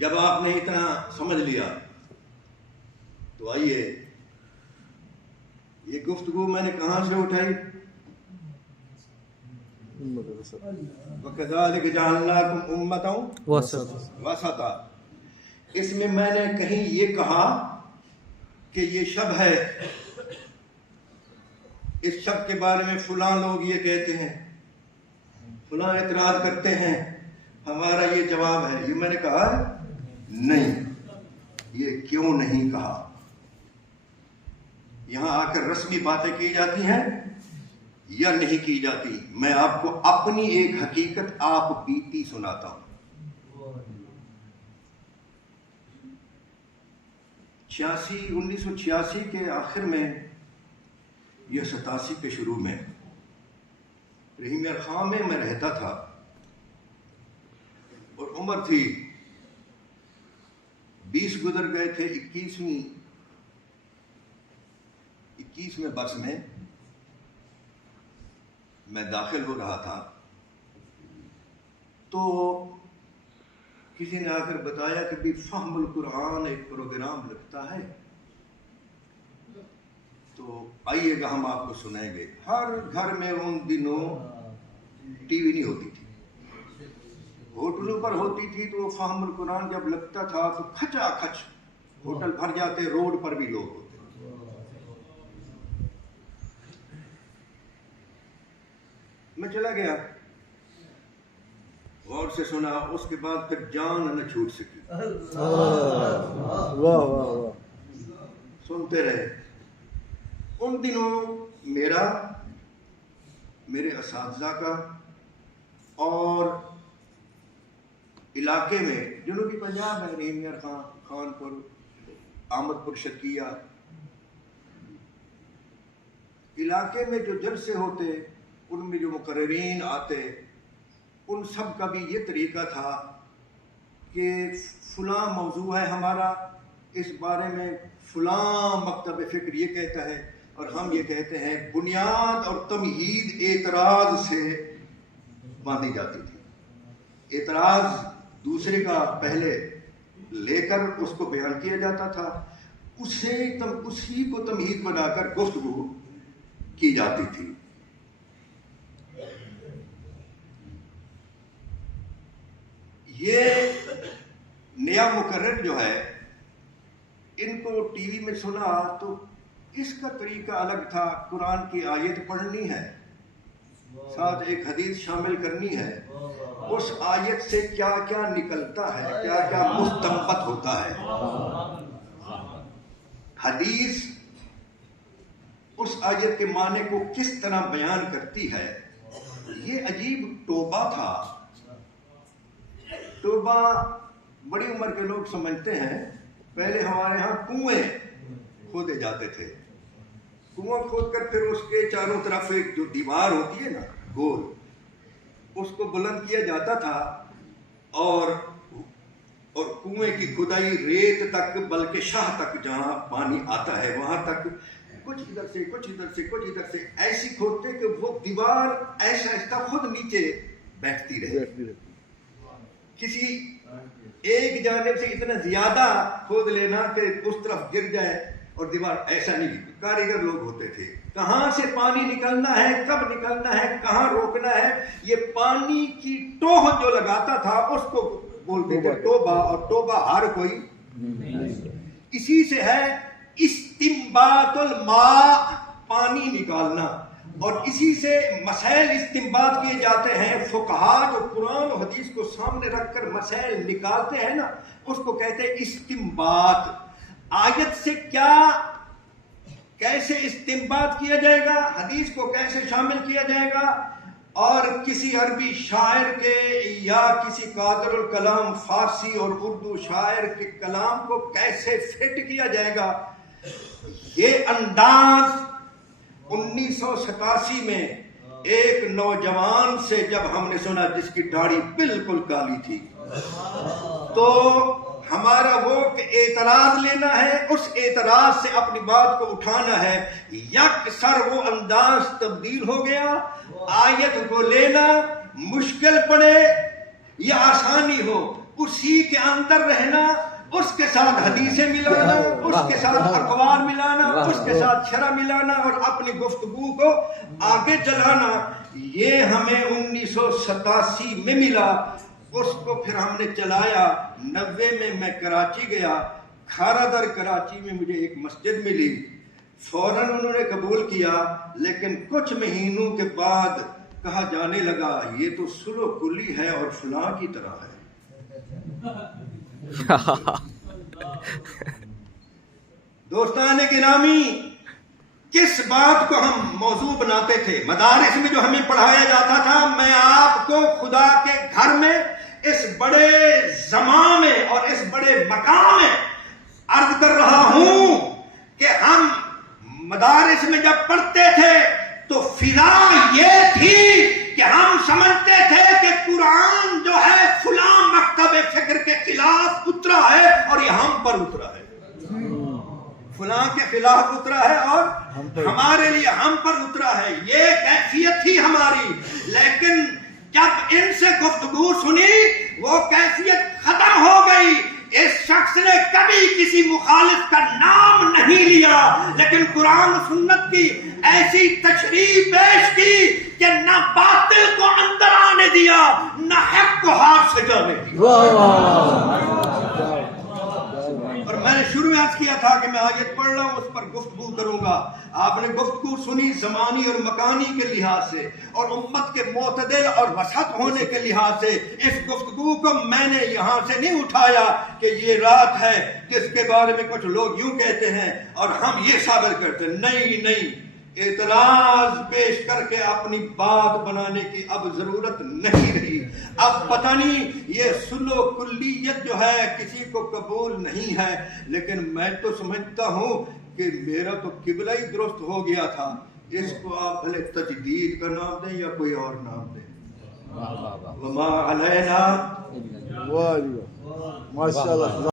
جب آپ نے اتنا سمجھ لیا تو آئیے، یہ گفتگو میں نے کہاں سے اٹھائی؟ وَكَذَلِكَ جَعَلْنَاكُمْ أُمَّةً وَسَطًا۔ اس میں نے کہیں یہ کہا کہ یہ شب ہے، اس شب کے بارے میں فلاں لوگ یہ کہتے ہیں، فلاں اعتراض کرتے ہیں، ہمارا یہ جواب ہے، یہ میں نے کہا نہیں۔ یہ کیوں نہیں کہا؟ یہاں آ کر رسمی باتیں کی جاتی ہیں یا نہیں کی جاتی؟ میں آپ کو اپنی ایک حقیقت آپ بیتی سناتا ہوں۔ 1986 کے آخر میں یا 87 کے شروع میں رحیم یار خان میں رہتا تھا اور عمر تھی 20 گزر گئے تھے، 21ویں برس میں میں داخل ہو رہا تھا، تو کسی نے آ کر بتایا کہ بھی فہم القرآن ایک پروگرام لگتا ہے، تو آئیے گا ہم آپ کو سنائیں گے۔ ہر گھر میں ان دنوں ٹی وی نہیں ہوتی تھی، ہوٹلوں پر ہوتی تھی، تو فہم القرآن جب لگتا تھا تو کھچا کھچ ہوٹل بھر جاتے، روڈ پر بھی لوگ ہوتے۔ میں چلا گیا، غور سے سنا، اس کے بعد پھر جان نہ چھوٹ سکی، سنتے رہے۔ ان دنوں میرے اساتذہ کا اور علاقے میں جنوبی پنجاب ہے، رحیم یار خان، خانپور، احمد پور، شکیہ، علاقے میں جو جلسے ہوتے، ان میں جو مقررین آتے، ان سب کا بھی یہ طریقہ تھا کہ فلاں موضوع ہے ہمارا، اس بارے میں فلاں مکتب فکر یہ کہتا ہے، اور ہم یہ کہتے ہیں۔ بنیاد اور تمہید اعتراض سے باندھی جاتی تھی، اعتراض دوسرے کا پہلے لے کر اس کو بیان کیا جاتا تھا، اسی کو تمہید بنا کر گفتگو کی جاتی تھی۔ یہ نیا مقرر جو ہے، ان کو ٹی وی میں سنا تو اس کا طریقہ الگ تھا۔ قرآن کی آیت پڑھنی ہے، ساتھ ایک حدیث شامل کرنی ہے، اس آیت سے کیا کیا نکلتا ہے، کیا کیا مستنبط ہوتا ہے، حدیث اس آیت کے معنی کو کس طرح بیان کرتی ہے۔ یہ عجیب ٹوبہ تھا۔ ٹوبہ بڑی عمر کے لوگ سمجھتے ہیں، پہلے ہمارے ہاں کنویں کھودے جاتے تھے، کنواں کھود کر پھر اس کے چاروں طرف ایک جو دیوار ہوتی ہے نا گول، اس کو بلند کیا جاتا تھا، اور کنویں کی کھدائی ریت تک، بلکہ شاہ تک جہاں پانی آتا ہے وہاں تک، کچھ ادھر سے کچھ ادھر سے کچھ ادھر سے ایسی کھودتے کہ وہ دیوار ایسا ایسا خود نیچے بیٹھتی رہے۔ کسی ایک جانب سے اتنا زیادہ کھود لینا کہ اس طرف گر جائے اور دیوار ایسا نہیں۔ کاریگر لوگ ہوتے تھے، کہاں سے پانی نکلنا ہے، کب نکلنا ہے، کہاں روکنا ہے، یہ پانی کی ٹوہ جو لگاتا تھا اس کو بولتے تھے ٹوبہ، اور ٹوبہ ہر کوئی اسی سے ہے استنباط الماء، پانی نکالنا، اور اسی سے مسائل استنباط کیے جاتے ہیں۔ فقہا جو قرآن و حدیث کو سامنے رکھ کر مسائل نکالتے ہیں نا، اس کو کہتے ہیں استنباط۔ آیت سے کیسے استنباط کیا جائے گا، حدیث کو کیسے شامل کیا جائے گا، اور کسی عربی شاعر کے یا کسی قادر الکلام فارسی اور اردو شاعر کے کلام کو کیسے فٹ کیا جائے گا، یہ انداز 1987 میں ایک نوجوان سے جب ہم نے سنا، جس کی داڑھی بالکل کالی تھی، تو ہمارا وہ اعتراض لینا ہے، اس اعتراض سے اپنی بات کو اٹھانا ہے۔ یک سر وہ انداز تبدیل ہو گیا، آیت کو لینا مشکل پڑے یا آسانی ہو، اسی کے اندر رہنا، اس کے ساتھ حدیثیں ملانا، اس کے ساتھ اقوال ملانا، اس کے ساتھ شرع ملانا اور اپنی گفتگو کو آگے چلانا، یہ ہمیں 1987 میں ملا۔ اس کو پھر ہم نے چلایا۔ 90 میں میں کراچی گیا، کھارا در کراچی میں مجھے ایک مسجد ملی، فوراً انہوں نے قبول کیا، لیکن کچھ مہینوں کے بعد کہا جانے لگا یہ تو سلو کلی ہے اور فلاں کی طرح ہے۔ دوستان گرامی، کس بات کو ہم موضوع بناتے تھے؟ مدارس میں جو ہمیں پڑھایا جاتا تھا، میں آپ کو خدا کے گھر میں اس بڑے زمان میں اور اس بڑے مقام میں عرض کر رہا ہوں کہ ہم مدارس میں جب پڑھتے تھے تو فضا یہ تھی کہ ہم سمجھتے تھے کہ قرآن جو ہے فلاں مکتب فکر کے خلاف اترا ہے اور یہ ہم پر اترا ہے، فلاں کے خلاف اترا ہے اور ہمارے لیے ہم پر اترا ہے، یہ کیفیت تھی ہماری۔ لیکن جب ان سے گفتگو سنی وہ کیفیت ختم ہو گئی۔ اس شخص نے کبھی کسی مخالف کا نام نہیں لیا، لیکن قرآن و سنت کی ایسی تشریح پیش کی کہ نہ باطل کو اندر آنے دیا، نہ حق کو ہاتھ سے جانے دیا۔ اور میں نے شروع میں عرض کیا تھا کہ میں آیت پڑھ رہا ہوں، اس پر گفتگو کروں گا۔ آپ نے گفتگو سنی زمانی اور مکانی کے لحاظ سے اور امت کے معتدل اور وسط ہونے کے لحاظ سے۔ اس گفتگو کو میں نے یہاں سے نہیں اٹھایا کہ یہ رات ہے جس کے بارے میں کچھ لوگ یوں کہتے ہیں اور ہم یہ ثابت کرتے ہیں۔ نہیں، اعتراض پیش کر کے اپنی بات بنانے کی اب ضرورت نہیں رہی۔ اب پتہ نہیں یہ سلو کلیت جو ہے کسی کو قبول نہیں ہے، لیکن میں تو سمجھتا ہوں کہ میرا تو قبلہ ہی درست ہو گیا تھا۔ اس کو آپ بھلے تجدید کا نام دیں یا کوئی اور نام دیں، وما علینا، ماشاء اللہ۔